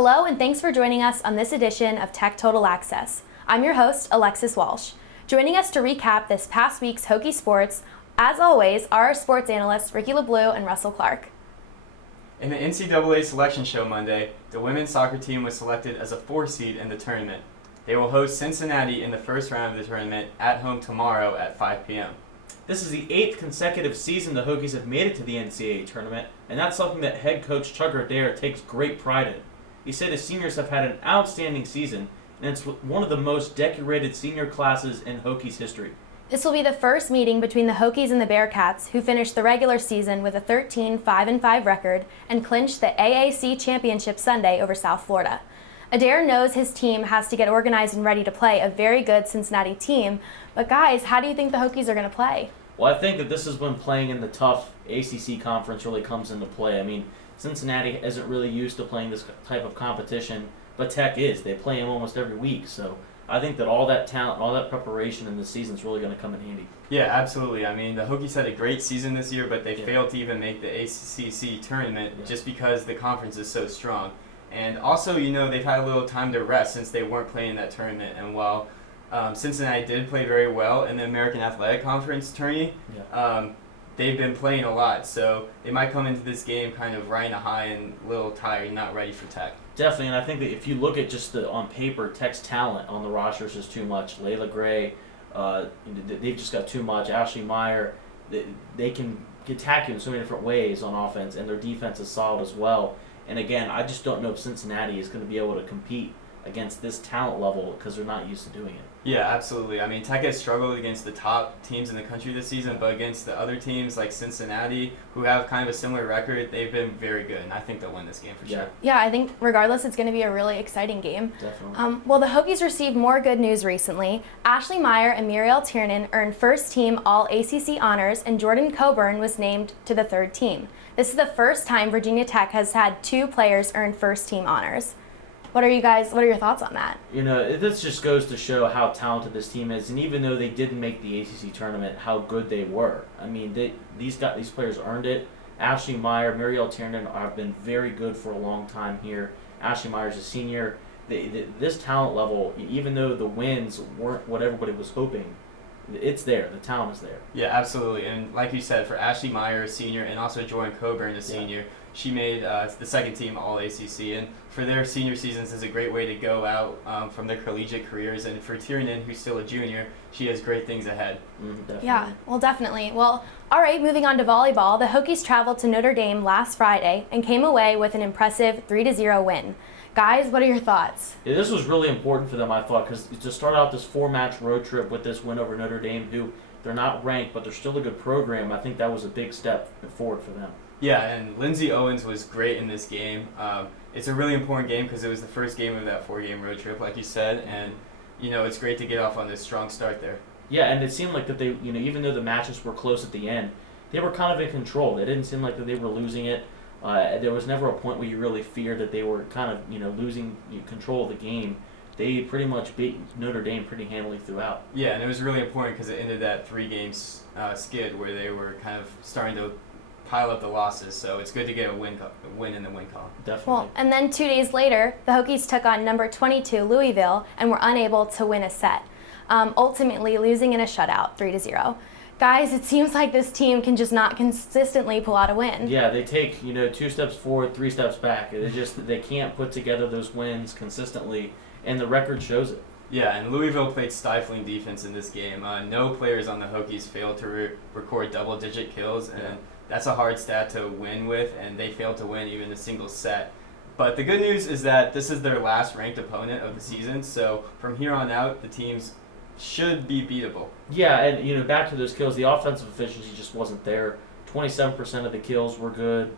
Hello, and thanks for joining us on this edition of Tech Total Access. I'm your host, Alexis Walsh. Joining us to recap this past week's Hokie sports, as always, are our sports analysts Ricky LeBlue and Russell Clark. In the NCAA selection show Monday, the women's soccer team was selected as a 4 seed in the tournament. They will host Cincinnati in the first round of the tournament at home tomorrow at 5 p.m. This is the 8th consecutive season the Hokies have made it to the NCAA tournament, and that's something that head coach Chuck Adair takes great pride in. He said his seniors have had an outstanding season, and it's one of the most decorated senior classes in Hokies history. This will be the first meeting between the Hokies and the Bearcats, who finished the regular season with a 13-5-5 record and clinched the AAC championship Sunday over South Florida. Adair knows his team has to get organized and ready to play a very good Cincinnati team, but guys, how do you think the Hokies are going to play? Well, I think that this is when playing in the tough ACC conference really comes into play. I mean, Cincinnati isn't really used to playing this type of competition, but Tech is. They play them almost every week, so I think that all that talent, all that preparation in the season is really going to come in handy. Yeah, absolutely. I mean, the Hokies had a great season this year, but they failed to even make the ACC tournament just because the conference is so strong. And also, they've had a little time to rest since they weren't playing that tournament. And while Cincinnati did play very well in the American Athletic Conference tourney, they've been playing a lot. So they might come into this game kind of riding a high and a little tired, not ready for Tech. Definitely, and I think that if you look at just on paper, Tech's talent on the rosters is too much. Layla Gray, they've just got too much. Ashley Meyer, they can attack you in so many different ways on offense, and their defense is solid as well. And again, I just don't know if Cincinnati is going to be able to compete against this talent level because they're not used to doing it. Yeah, absolutely. I mean, Tech has struggled against the top teams in the country this season, but against the other teams like Cincinnati, who have kind of a similar record, they've been very good, and I think they'll win this game for sure. Yeah, I think regardless, it's going to be a really exciting game. Definitely. Well, the Hokies received more good news recently. Ashley Meyer and Muriel Tiernan earned first-team All-ACC honors, and Jordan Coburn was named to the third team. This is the first time Virginia Tech has had 2 players earn first-team honors. What are your thoughts on that? This just goes to show how talented this team is, and even though they didn't make the ACC tournament, how good they were. I mean, these players earned it. Ashley Meyer, Muriel Tiernan have been very good for a long time here. Ashley Meyer's a senior. This talent level, even though the wins weren't what everybody was hoping, it's there. The talent is there. Yeah, absolutely. And like you said, for Ashley Meyer, a senior, and also Jordan Coburn, a senior, she made the second team All-ACC. And for their senior seasons, is a great way to go out from their collegiate careers. And for Tiernan, who's still a junior, she has great things ahead. Yeah, well, definitely. Well, all right, moving on to volleyball. The Hokies traveled to Notre Dame last Friday and came away with an impressive 3-0 win. Guys, what are your thoughts? Yeah, this was really important for them, I thought, because to start out this 4-match road trip with this win over Notre Dame, who they're not ranked, but they're still a good program, I think that was a big step forward for them. Yeah, and Lindsay Owens was great in this game. It's a really important game because it was the first game of that 4-game road trip, like you said, and it's great to get off on this strong start there. Yeah, and it seemed like that they, even though the matches were close at the end, they were kind of in control. They didn't seem like that they were losing it. There was never a point where you really feared that they were kind of, losing control of the game. They pretty much beat Notre Dame pretty handily throughout. Yeah, and it was really important because it ended that 3-game skid where they were kind of starting to pile up the losses. So it's good to get a win in the win column. Definitely. Well, and then 2 days later, the Hokies took on number 22 Louisville and were unable to win a set, ultimately losing in a shutout, 3-0. Guys, it seems like this team can just not consistently pull out a win. Yeah, they take 2 steps forward, 3 steps back. They can't put together those wins consistently, and the record shows it. Yeah, and Louisville played stifling defense in this game. No players on the Hokies failed to record double-digit kills, and that's a hard stat to win with, and they failed to win even a single set. But the good news is that this is their last ranked opponent of the season, so from here on out, the teams should be beatable. Yeah, and back to those kills, the offensive efficiency just wasn't there. 27% of the kills were good.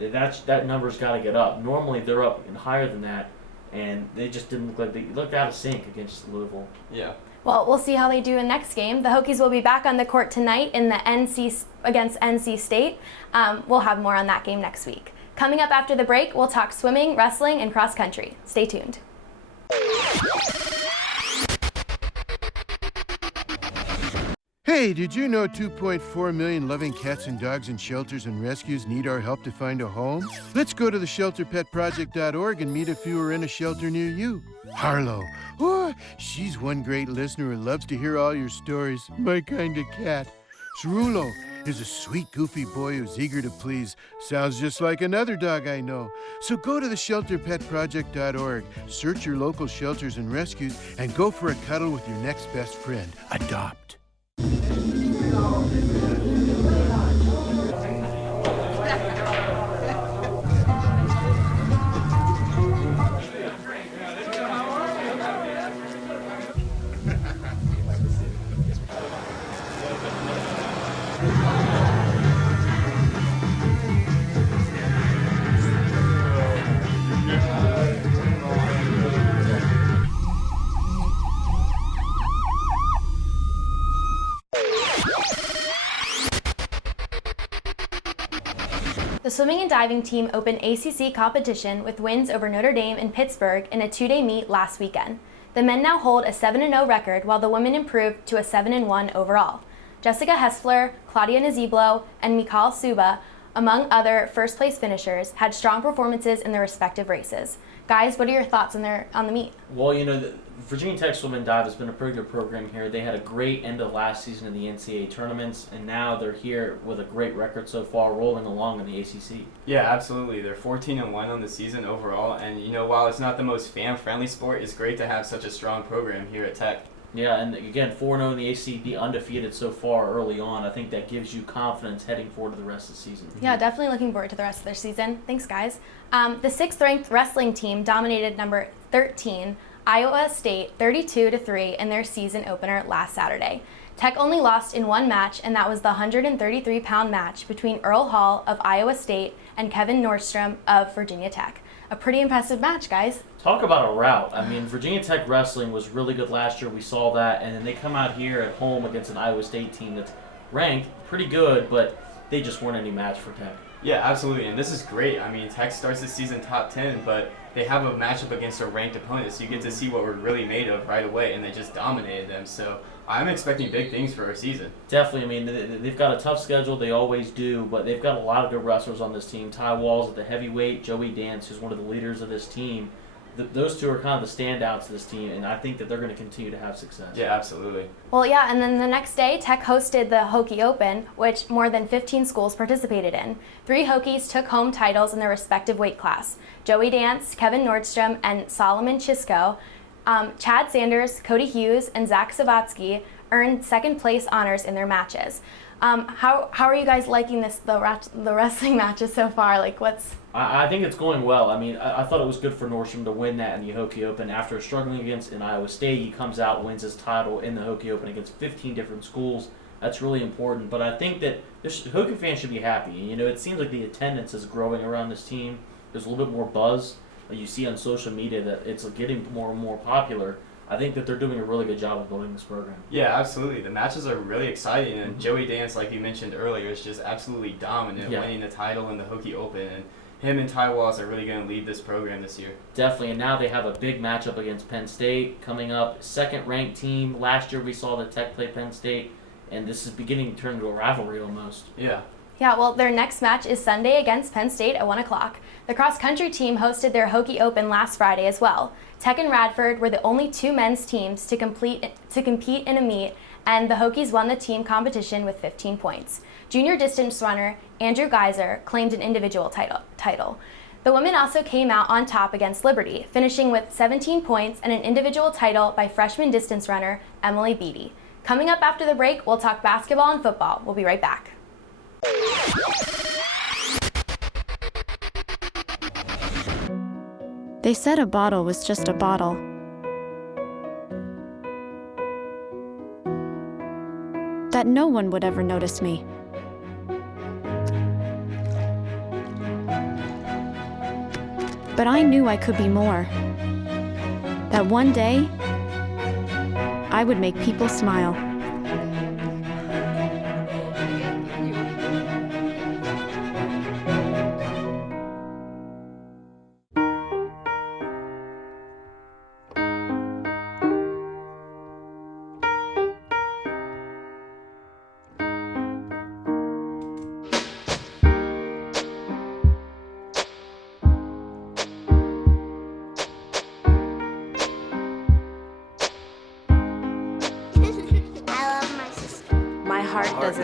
That number's got to get up. Normally they're up and higher than that, and they just didn't look like they looked out of sync against Louisville. Yeah. Well, we'll see how they do in next game. The Hokies will be back on the court tonight in the against NC State. We'll have more on that game next week. Coming up after the break, we'll talk swimming, wrestling, and cross country. Stay tuned. Hey, did you know 2.4 million loving cats and dogs in shelters and rescues need our help to find a home? Let's go to the shelterpetproject.org and meet if you are in a shelter near you. Harlow, oh, she's one great listener who loves to hear all your stories. My kind of cat. Rhule is a sweet, goofy boy who's eager to please. Sounds just like another dog I know. So go to the shelterpetproject.org, search your local shelters and rescues, and go for a cuddle with your next best friend. Adopt. The swimming and diving team opened ACC competition with wins over Notre Dame and Pittsburgh in a two-day meet last weekend. The men now hold a 7-0 record, while the women improved to a 7-1 overall. Jessica Hessler, Claudia Naziblo, and Mikal Suba, among other first-place finishers, had strong performances in their respective races. Guys, what are your thoughts on the meet? Well, the Virginia Tech Swim and Dive has been a pretty good program here. They had a great end of last season in the NCAA tournaments, and now they're here with a great record so far, rolling along in the ACC. Yeah, absolutely. They're 14-1 on the season overall, and while it's not the most fan-friendly sport, it's great to have such a strong program here at Tech. Yeah, and again, 4-0 in the ACC, be undefeated so far early on. I think that gives you confidence heading forward to the rest of the season. Yeah, definitely looking forward to the rest of their season. Thanks, guys. The 6th-ranked wrestling team dominated number 13, Iowa State, 32-3 in their season opener last Saturday. Tech only lost in one match, and that was the 133-pound match between Earl Hall of Iowa State and Kevin Nordstrom of Virginia Tech. A pretty impressive match, guys. Talk about a rout. I mean, Virginia Tech wrestling was really good last year. We saw that, and then they come out here at home against an Iowa State team that's ranked pretty good, but they just weren't any match for Tech. Yeah, absolutely, and this is great. I mean, Tech starts the season top 10, but they have a matchup against a ranked opponent, so you get to see what we're really made of right away, and they just dominated them. So I'm expecting big things for our season. Definitely. I mean, they've got a tough schedule. They always do, but they've got a lot of good wrestlers on this team. Ty Walls at the heavyweight, Joey Dance, who's one of the leaders of this team. Those two are kind of the standouts of this team, and I think that they're going to continue to have success. Yeah, absolutely. Well, yeah, and then the next day, Tech hosted the Hokie Open, which more than 15 schools participated in. 3 Hokies took home titles in their respective weight class. Joey Dance, Kevin Nordstrom, and Solomon Chisco. Chad Sanders, Cody Hughes, and Zach Savatsky earned second-place honors in their matches. How are you guys liking the wrestling matches so far? I think it's going well. I mean, I thought it was good for Nordstrom to win that in the Hokie Open. After struggling against in Iowa State, he comes out and wins his title in the Hokie Open against 15 different schools. That's really important. But I think that Hokie fans should be happy. It seems like the attendance is growing around this team. There's a little bit more buzz. You see on social media that it's getting more and more popular. I think that they're doing a really good job of building this program. Yeah, absolutely. The matches are really exciting, and Joey Dance, like you mentioned earlier, is just absolutely dominant, winning the title in the Hokie Open, and him and Ty Walls are really going to lead this program this year. Definitely, and now they have a big matchup against Penn State coming up. Second-ranked team. Last year we saw the Tech play Penn State, and this is beginning to turn into a rivalry almost. Yeah. Yeah, well, their next match is Sunday against Penn State at 1 o'clock. The cross-country team hosted their Hokie Open last Friday as well. Tech and Radford were the only 2 men's teams to compete in a meet, and the Hokies won the team competition with 15 points. Junior distance runner Andrew Geiser claimed an individual title. The women also came out on top against Liberty, finishing with 17 points and an individual title by freshman distance runner Emily Beatty. Coming up after the break, we'll talk basketball and football. We'll be right back. They said a bottle was just a bottle. That no one would ever notice me. But I knew I could be more. That one day, I would make people smile.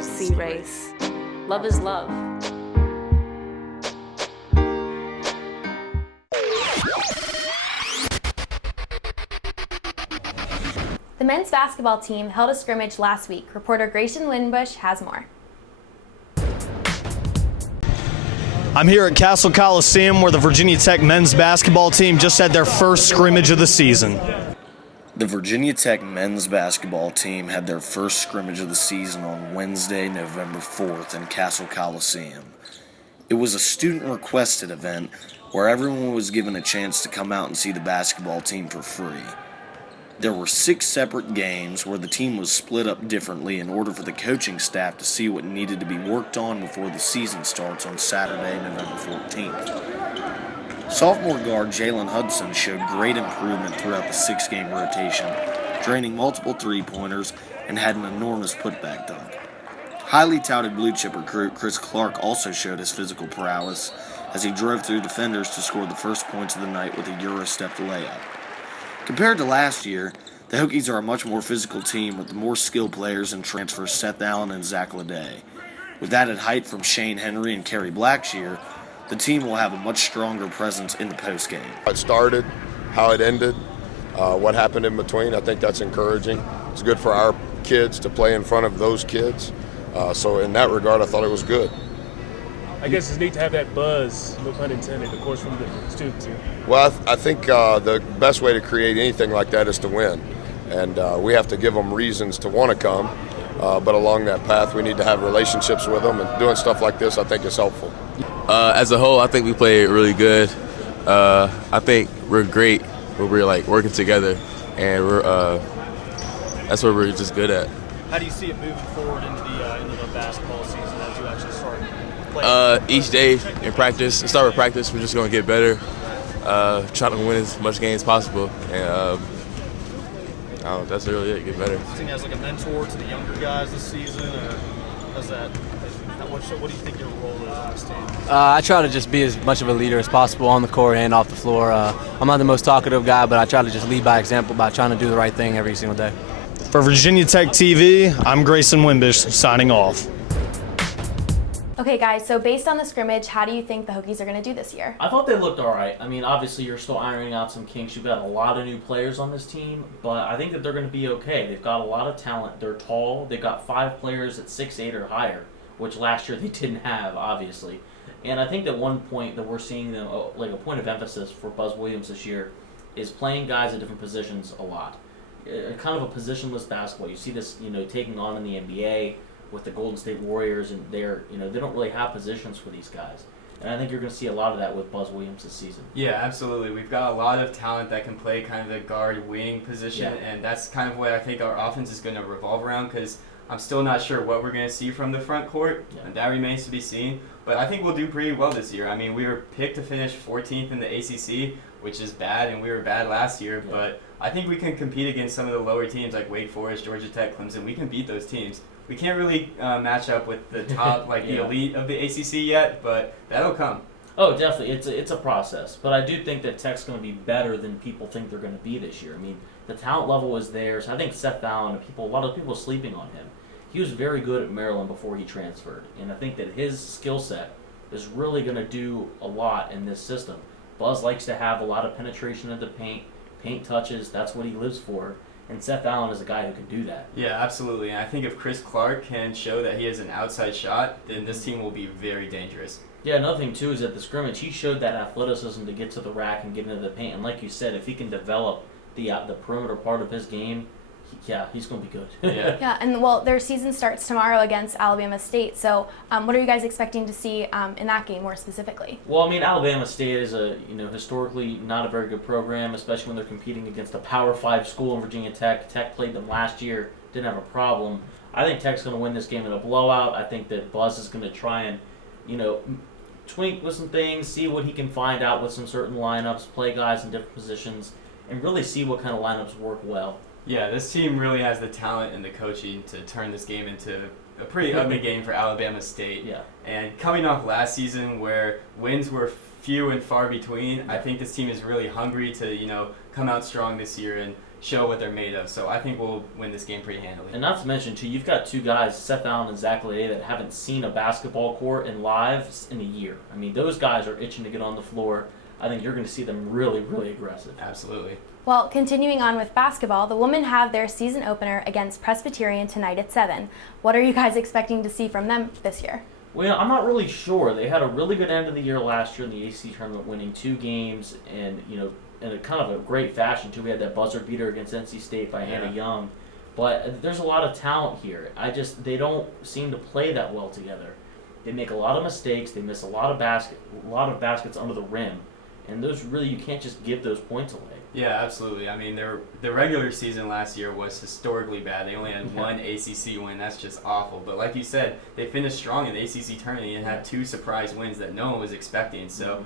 NFC race. Love is love. The men's basketball team held a scrimmage last week. Reporter Grayson Winbush has more. I'm here at Castle Coliseum where the Virginia Tech men's basketball team just had their first scrimmage of the season. The Virginia Tech men's basketball team had their first scrimmage of the season on Wednesday, November 4th in Castle Coliseum. It was a student-requested event where everyone was given a chance to come out and see the basketball team for free. There were 6 separate games where the team was split up differently in order for the coaching staff to see what needed to be worked on before the season starts on Saturday, November 14th. Sophomore guard Jalen Hudson showed great improvement throughout the 6-game rotation, draining multiple three-pointers and had an enormous putback dunk. Highly touted blue-chip recruit Chris Clark also showed his physical prowess as he drove through defenders to score the first points of the night with a Euro-stepped layup. Compared to last year, the Hokies are a much more physical team with more skilled players and transfers Seth Allen and Zach Leday. With added height from Shane Henry and Kerry Blackshear, the team will have a much stronger presence in the postgame. How it started, how it ended, what happened in between, I think that's encouraging. It's good for our kids to play in front of those kids. So in that regard, I thought it was good. I guess it's neat to have that buzz, no pun intended, of course, from the students here. Well, I think the best way to create anything like that is to win. And we have to give them reasons to want to come. But along that path, we need to have relationships with them. And doing stuff like this, I think, is helpful. As a whole, I think we played really good. I think we're great when we're like working together. And that's what we're just good at. How do you see it moving forward into the basketball season as you actually start playing? Each day in practice, start with practice, we're just going to get better, try to win as much games as possible, and that's really it, get better. Seen as like a mentor to the younger guys this season, or how's that? What do you think your role is on this team? I try to just be as much of a leader as possible on the court and off the floor. I'm not the most talkative guy, but I try to just lead by example by trying to do the right thing every single day. For Virginia Tech TV, I'm Grayson Wimbish signing off. Okay, guys, so based on the scrimmage, how do you think the Hokies are going to do this year? I thought they looked all right. I mean, obviously, you're still ironing out some kinks. You've got a lot of new players on this team, but I think that they're going to be okay. They've got a lot of talent. They're tall. They've got 5 players at 6'8" or higher, which last year they didn't have, obviously. And I think that one point that we're seeing them, like a point of emphasis for Buzz Williams this year, is playing guys at different positions a lot. Kind of a positionless basketball. You see this, taking on in the NBA with the Golden State Warriors, and they don't really have positions for these guys. And I think you're going to see a lot of that with Buzz Williams this season. Yeah, absolutely. We've got a lot of talent that can play kind of the guard wing position, and that's kind of what I think our offense is going to revolve around, because I'm still not sure what we're going to see from the front court, and that remains to be seen. But I think we'll do pretty well this year. I mean, we were picked to finish 14th in the ACC, which is bad, and we were bad last year, but I think we can compete against some of the lower teams like Wake Forest, Georgia Tech, Clemson. We can beat those teams. We can't really match up with the top, the elite of the ACC yet, but that'll come. Oh, definitely. It's a process. But I do think that Tech's going to be better than people think they're going to be this year. I mean, the talent level is there. So I think Seth Allen, a lot of people are sleeping on him. He was very good at Maryland before he transferred. And I think that his skill set is really going to do a lot in this system. Buzz likes to have a lot of penetration into paint touches. That's what he lives for. And Seth Allen is a guy who can do that. Yeah, absolutely. And I think if Chris Clark can show that he has an outside shot, then this team will be very dangerous. Yeah, another thing, too, is at the scrimmage, he showed that athleticism to get to the rack and get into the paint. And like you said, if he can develop the perimeter part of his game, he's going to be good. Yeah, and their season starts tomorrow against Alabama State. So what are you guys expecting to see in that game more specifically? Well, I mean, Alabama State is historically not a very good program, especially when they're competing against a Power 5 school in Virginia Tech. Tech played them last year, didn't have a problem. I think Tech's going to win this game in a blowout. I think that Buzz is going to try and, twink with some things, see what he can find out with some certain lineups, play guys in different positions, and really see what kind of lineups work well. Yeah, this team really has the talent and the coaching to turn this game into a pretty ugly game for Alabama State. Yeah. And coming off last season where wins were few and far between, I think this team is really hungry to, come out strong this year and show what they're made of. So I think we'll win this game pretty handily. And not to mention, too, you've got two guys, Seth Allen and Zach Lede, that haven't seen a basketball court in live in a year. I mean, those guys are itching to get on the floor. I think you're going to see them really, really aggressive. Absolutely. Well, continuing on with basketball, the women have their season opener against Presbyterian tonight at 7. What are you guys expecting to see from them this year? Well, I'm not really sure. They had a really good end of the year last year in the ACC tournament, winning 2 games and, in a kind of a great fashion, too. We had that buzzer beater against NC State by Hannah Young. But there's a lot of talent here. They don't seem to play that well together. They make a lot of mistakes. They miss a lot of baskets under the rim. And those really, you can't just give those points away. Yeah, absolutely. I mean, the regular season last year was historically bad. They only had 1 ACC win. That's just awful. But like you said, they finished strong in the ACC tournament and had 2 surprise wins that no one was expecting. So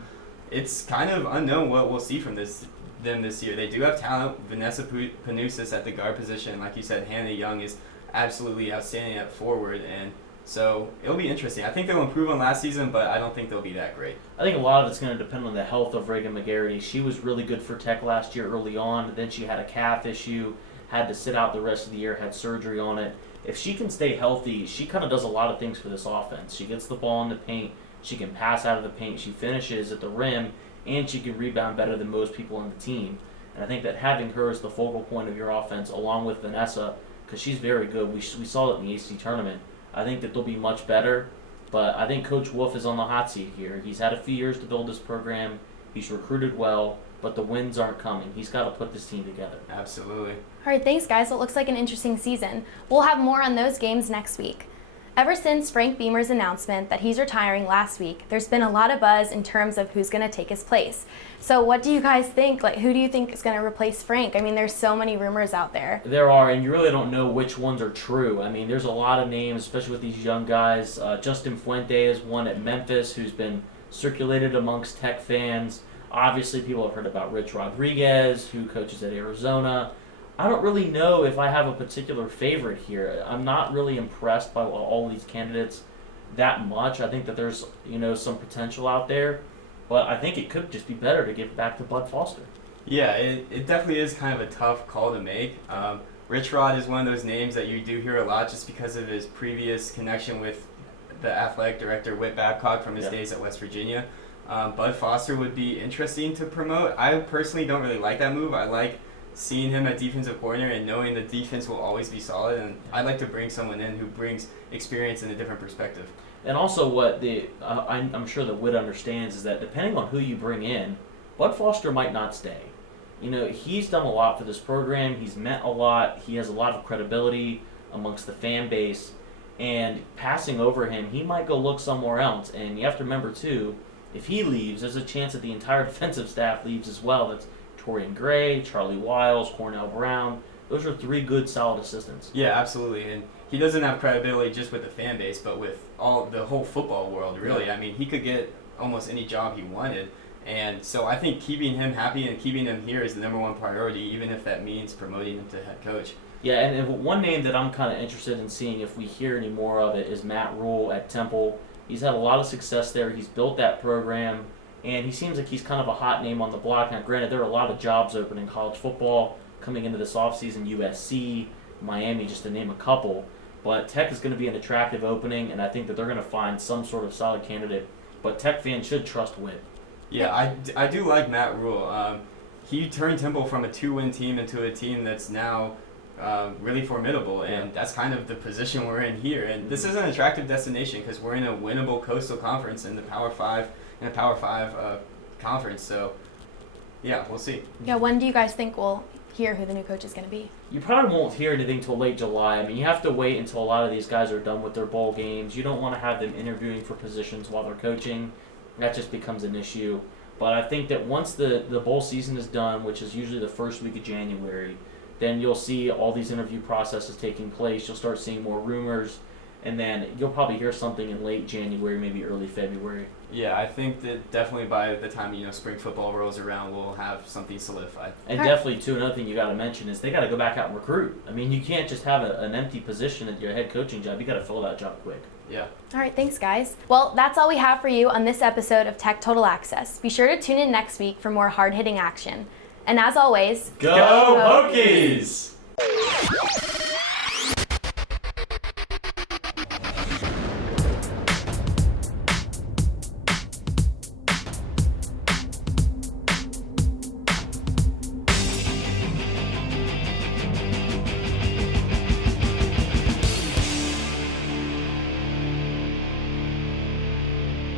it's kind of unknown what we'll see from them this year. They do have talent. Vanessa Panousis at the guard position. Like you said, Hannah Young is absolutely outstanding at forward. And so it'll be interesting. I think they'll improve on last season, but I don't think they'll be that great. I think a lot of it's going to depend on the health of Reagan McGarity. She was really good for Tech last year early on. Then she had a calf issue, had to sit out the rest of the year, had surgery on it. If she can stay healthy, she kind of does a lot of things for this offense. She gets the ball in the paint. She can pass out of the paint. She finishes at the rim, and she can rebound better than most people on the team. And I think that having her as the focal point of your offense, along with Vanessa, because she's very good. We saw it in the ACC tournament. I think that they'll be much better, but I think Coach Wolf is on the hot seat here. He's had a few years to build this program. He's recruited well, but the wins aren't coming. He's got to put this team together. Absolutely. All right, thanks, guys. It looks like an interesting season. We'll have more on those games next week. Ever since Frank Beamer's announcement that he's retiring last week, there's been a lot of buzz in terms of who's going to take his place. So what do you guys think? Who do you think is going to replace Frank? I mean, there's so many rumors out there. There are, and you really don't know which ones are true. I mean, there's a lot of names, especially with these young guys. Justin Fuente is one at Memphis who's been circulated amongst Tech fans. Obviously, people have heard about Rich Rodriguez, who coaches at Arizona. I don't really know if I have a particular favorite here. I'm not really impressed by all these candidates that much. I think that there's, some potential out there, but I think it could just be better to give back to Bud Foster. Yeah, it definitely is kind of a tough call to make. Rich Rod is one of those names that you do hear a lot just because of his previous connection with the athletic director, Whit Babcock, from his days at West Virginia. Bud Foster would be interesting to promote. I personally don't really like that move. I like seeing him at defensive coordinator and knowing the defense will always be solid, and I'd like to bring someone in who brings experience and a different perspective. And also what I'm sure that Whit understands is that depending on who you bring in, Bud Foster might not stay. He's done a lot for this program. He's meant a lot. He has a lot of credibility amongst the fan base, and passing over him, he might go look somewhere else. And you have to remember, too, if he leaves, there's a chance that the entire defensive staff leaves as well. That's Torian Gray, Charlie Wiles, Cornell Brown. Those are 3 good, solid assistants. Yeah, absolutely. And he doesn't have credibility just with the fan base, but with the whole football world, really. Yeah. I mean, he could get almost any job he wanted. And so I think keeping him happy and keeping him here is the number 1 priority, even if that means promoting him to head coach. Yeah, and one name that I'm kind of interested in seeing if we hear any more of it is Matt Rhule at Temple. He's had a lot of success there. He's built that program. And he seems like he's kind of a hot name on the block. Now, granted, there are a lot of jobs open in college football coming into this offseason, USC, Miami, just to name a couple. But Tech is going to be an attractive opening, and I think that they're going to find some sort of solid candidate. But Tech fans should trust Whit. Yeah, I do like Matt Rhule. He turned Temple from a 2-win team into a team that's now really formidable, and that's kind of the position we're in here. And this is an attractive destination because we're in a winnable Coastal Conference in the Power 5. In a Power 5 conference, so yeah, we'll see. Yeah, when do you guys think we'll hear who the new coach is going to be? You probably won't hear anything until late July. I mean, you have to wait until a lot of these guys are done with their bowl games. You don't want to have them interviewing for positions while they're coaching. That just becomes an issue. But I think that once the bowl season is done, which is usually the first week of January, then you'll see all these interview processes taking place. You'll start seeing more rumors. And then you'll probably hear something in late January, maybe early February. Yeah, I think that definitely by the time spring football rolls around, we'll have something solidified. And definitely, too, another thing you got to mention is they got to go back out and recruit. I mean, you can't just have an empty position at your head coaching job. You got to fill that job quick. Yeah. All right, thanks, guys. Well, that's all we have for you on this episode of Tech Total Access. Be sure to tune in next week for more hard-hitting action. And as always, Go Hokies!